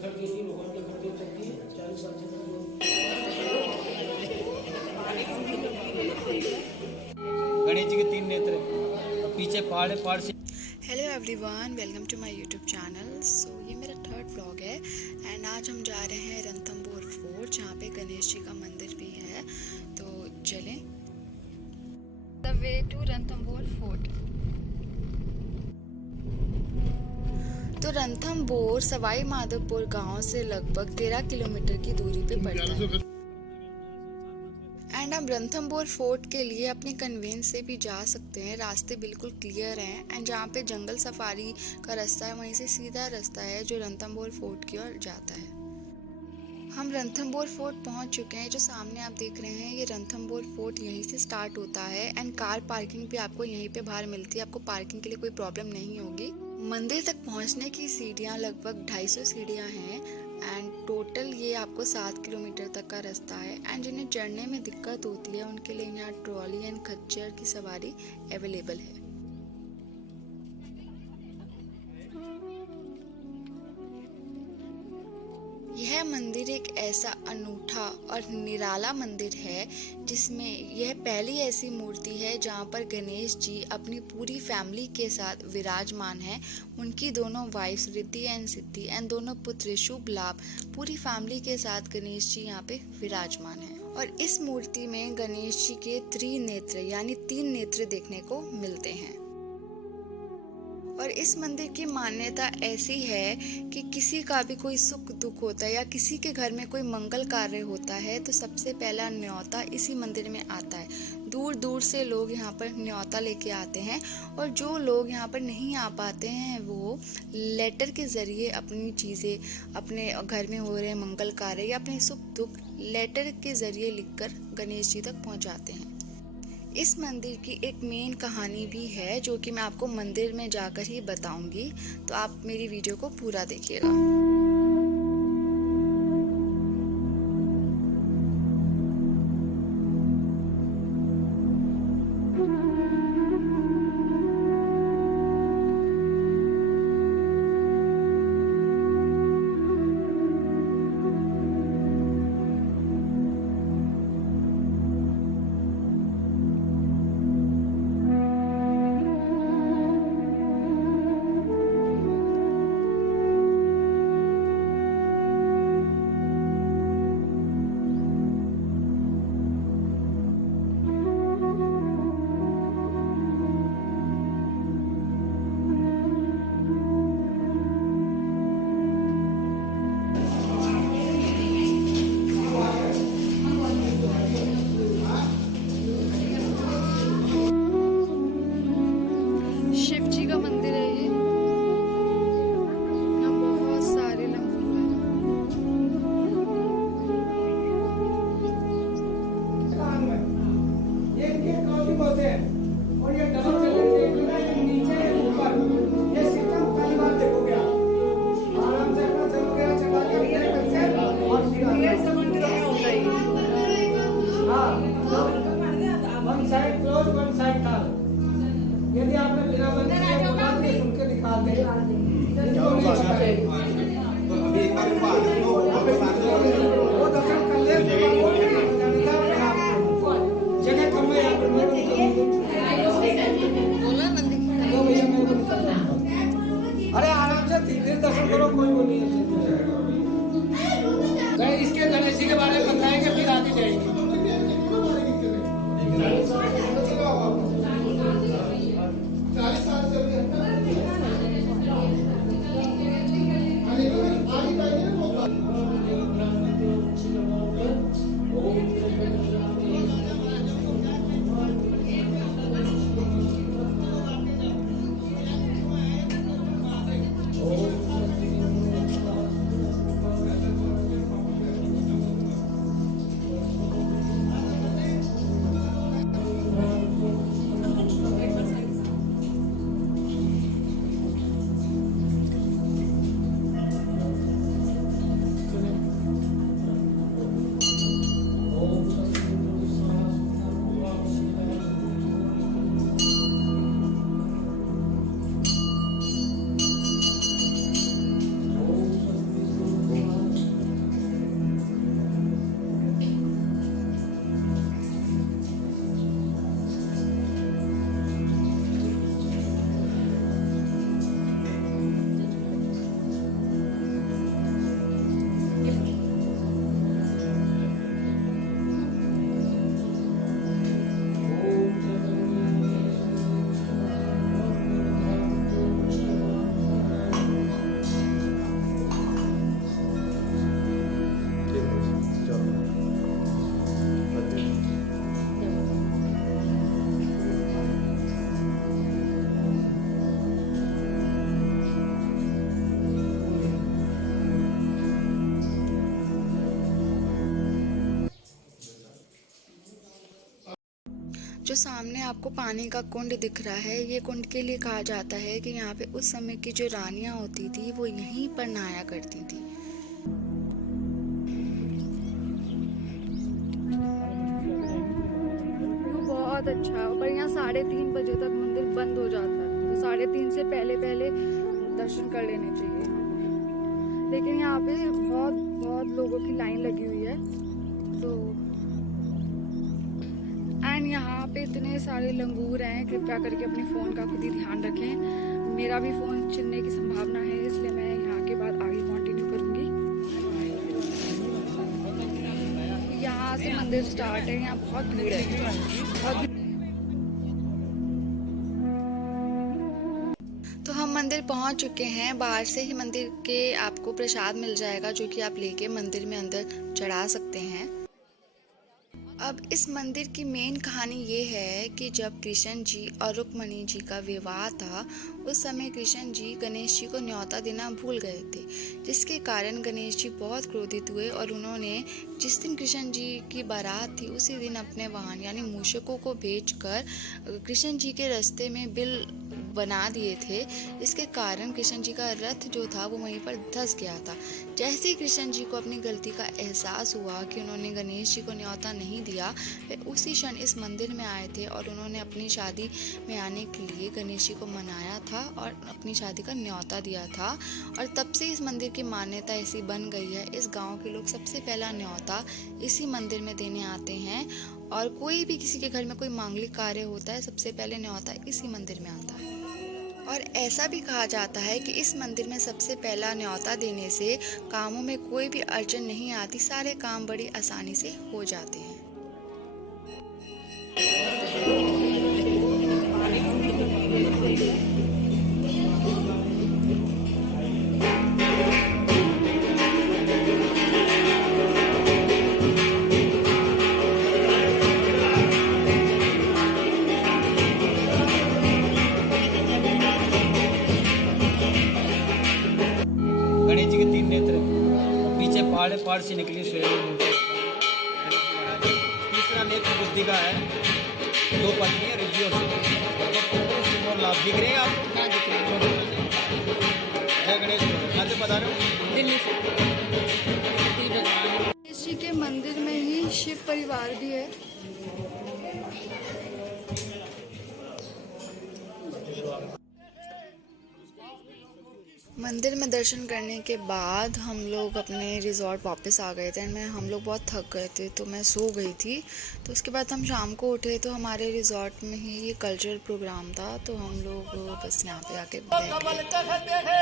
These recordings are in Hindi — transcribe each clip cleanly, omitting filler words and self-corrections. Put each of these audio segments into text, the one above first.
प्रखर ज्योति भगवान की प्रखर ज्योति चलती है 40 साल से। गणेश जी के 3 नेत्र और पीछे पहाड़ है, पहाड़ से। Hello everyone, welcome to my YouTube channel. So ये मेरा थर्ड व्लॉग है एंड आज हम जा रहे हैं रणथंभौर फोर्ट, जहाँ पे गणेश जी का मंदिर भी है। तो चलें the way to Ranthambore fort. तो रणथंभौर सवाई माधोपुर गांव से लगभग 13 किलोमीटर की दूरी पे पड़ता है एंड हम रणथंभौर फोर्ट के लिए अपने कन्वेंस से भी जा सकते हैं। रास्ते बिल्कुल क्लियर हैं एंड जहाँ पे जंगल सफारी का रास्ता है वहीं से सीधा रास्ता है जो रणथंभौर फोर्ट की ओर जाता है। हम रणथंभौर फोर्ट पहुंच चुके हैं। जो सामने आप देख रहे हैं ये रणथंभौर फोर्ट यहीं से स्टार्ट होता है एंड कार पार्किंग भी आपको यहीं पे बाहर मिलती है। आपको पार्किंग के लिए कोई प्रॉब्लम नहीं होगी। मंदिर तक पहुंचने की सीढ़ियां लगभग 250 सीढ़ियां हैं एंड टोटल ये आपको 7 किलोमीटर तक का रास्ता है एंड जिन्हें चढ़ने में दिक्कत होती है उनके लिए यहाँ ट्रॉली एंड खच्चर की सवारी अवेलेबल है। यह मंदिर एक ऐसा अनूठा और निराला मंदिर है जिसमें यह पहली ऐसी मूर्ति है जहां पर गणेश जी अपनी पूरी फैमिली के साथ विराजमान हैं। उनकी दोनों वाइफ्स रिद्धि एंड सिद्धि एंड दोनों पुत्र शुभ लाभ पूरी फैमिली के साथ गणेश जी यहाँ पे विराजमान हैं। और इस मूर्ति में गणेश जी के त्रिनेत्र यानी 3 नेत्र देखने को मिलते हैं। और इस मंदिर की मान्यता ऐसी है कि किसी का भी कोई सुख दुख होता है या किसी के घर में कोई मंगल कार्य होता है तो सबसे पहला न्योता इसी मंदिर में आता है। दूर दूर से लोग यहाँ पर न्योता लेके आते हैं और जो लोग यहाँ पर नहीं आ पाते हैं वो लेटर के ज़रिए अपनी चीज़ें, अपने घर में हो रहे मंगल कार्य या अपने सुख दुख लेटर के ज़रिए लिखकर गणेश जी तक पहुँचाते हैं। इस मंदिर की एक मेन कहानी भी है जो कि मैं आपको मंदिर में जाकर ही बताऊंगी, तो आप मेरी वीडियो को पूरा देखिएगा। शिव जी का मंदिर है ये। यहाँ बहुत सारे लंबू हैं। और ये डबल चलेंगे नीचे ऊपर ये सिस्टम पहली बार देखोगे आप। आराम से अपना चलोगे चला के और ये समझ रहे होता है। हाँ, one side close one side था। यदि आपने बिना बंद किए बोला तो सुन के दिखा दे। वो दर्शन कर ले जगह कम है यहाँ पर। अरे आराम से धीरे दर्शन करो, कोई वो नहीं है। इसके गणेश जी के बारे में बताएंगे फिर आगे जाएंगे। जो सामने आपको पानी का कुंड दिख रहा है, ये कुंड के लिए कहा जाता है कि यहाँ पे उस समय की जो रानियां होती थी वो यहीं पर नहाया करती थी। व्यू बहुत अच्छा है, पर यहाँ 3:30 बजे तक मंदिर बंद हो जाता है, तो 3:30 से पहले पहले दर्शन कर लेने चाहिए यहाँ पे। लेकिन यहाँ पे बहुत लोगों की लाइन लगी हुई है, तो एंड यहाँ पे इतने सारे लंगूर हैं, कृपया करके अपने फ़ोन का खुद ही ध्यान रखें। मेरा भी फ़ोन छिनने की संभावना है, इसलिए मैं यहाँ के बाद आगे कंटिन्यू करूँगी। यहाँ से मंदिर स्टार्ट है, यहाँ बहुत भीड़ है, बहुत। तो हम मंदिर पहुंच चुके हैं। बाहर से ही मंदिर के आपको प्रसाद मिल जाएगा, जो कि आप लेके मंदिर में अंदर चढ़ा सकते हैं। अब इस मंदिर की मेन कहानी ये है कि जब कृष्ण जी और रुक्मणी जी का विवाह था, उस समय कृष्ण जी गणेश जी को न्योता देना भूल गए थे, जिसके कारण गणेश जी बहुत क्रोधित हुए और उन्होंने जिस दिन कृष्ण जी की बारात थी उसी दिन अपने वाहन यानी मूषकों को भेजकर कृष्ण जी के रास्ते में बिल बना दिए थे। इसके कारण कृष्ण जी का रथ जो था वो वहीं पर धंस गया था। जैसे ही कृष्ण जी को अपनी गलती का एहसास हुआ कि उन्होंने गणेश जी को न्योता नहीं दिया, वे उसी क्षण इस मंदिर में आए थे और उन्होंने अपनी शादी में आने के लिए गणेश जी को मनाया था और अपनी शादी का न्योता दिया था। और तब से इस मंदिर की मान्यता ऐसी बन गई है। इस गाँव के लोग सबसे पहला न्योता इसी मंदिर में देने आते हैं, और कोई भी किसी के घर में कोई मांगलिक कार्य होता है, सबसे पहले न्योता इसी मंदिर में आता है। और ऐसा भी कहा जाता है कि इस मंदिर में सबसे पहला न्योता देने से कामों में कोई भी अड़चन नहीं आती, सारे काम बड़ी आसानी से हो जाते हैं। गणेश जी के 3 नेत्र, पीछे पहाड़ से निकली स्वयं मूर्ति। तीसरा नेत्र बुद्धि का है, 2 पत्नी रिद्धि और लाभ दिख रहे हैं आपको? क्या दिख रहे हैं? जय गणेश। कहाँ से बता रहे हो? दिल्ली से। गणेश जी के मंदिर में ही शिव परिवार भी है। मंदिर में दर्शन करने के बाद हम लोग अपने रिजॉर्ट वापस आ गए थे। हम लोग बहुत थक गए थे, तो मैं सो गई थी। तो उसके बाद हम शाम को उठे तो हमारे रिजॉर्ट में ही ये कल्चरल प्रोग्राम था, तो हम लोग बस यहाँ पे आके बैठ गए।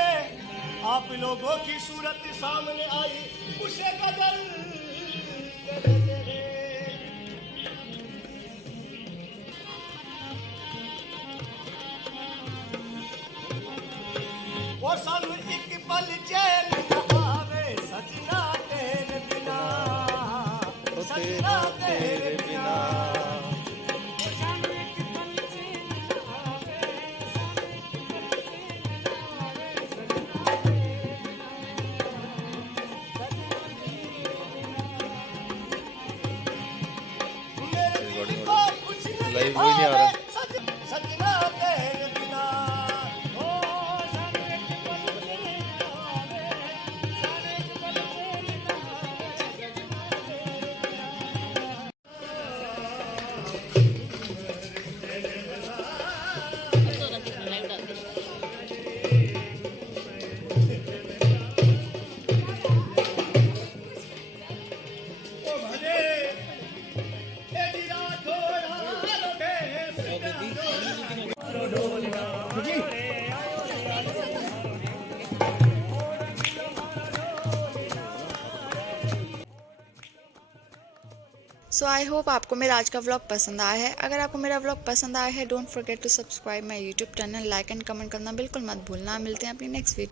आप लोगों की सूरत सामने आई, उसे बदल वो सानू एक पल चैन न आवे, सजना तेरे बिना, सजना तेरे बिना। लाइव भी नहीं आ रहा। सजना तेरे बिना। सो आई होप आपको मेरा आज का व्लॉग पसंद आया है। अगर आपको मेरा व्लॉग पसंद आया है, don't forget to subscribe my YouTube channel, like and comment करना बिल्कुल मत भूलना। मिलते हैं अपनी नेक्स्ट वीडियो में।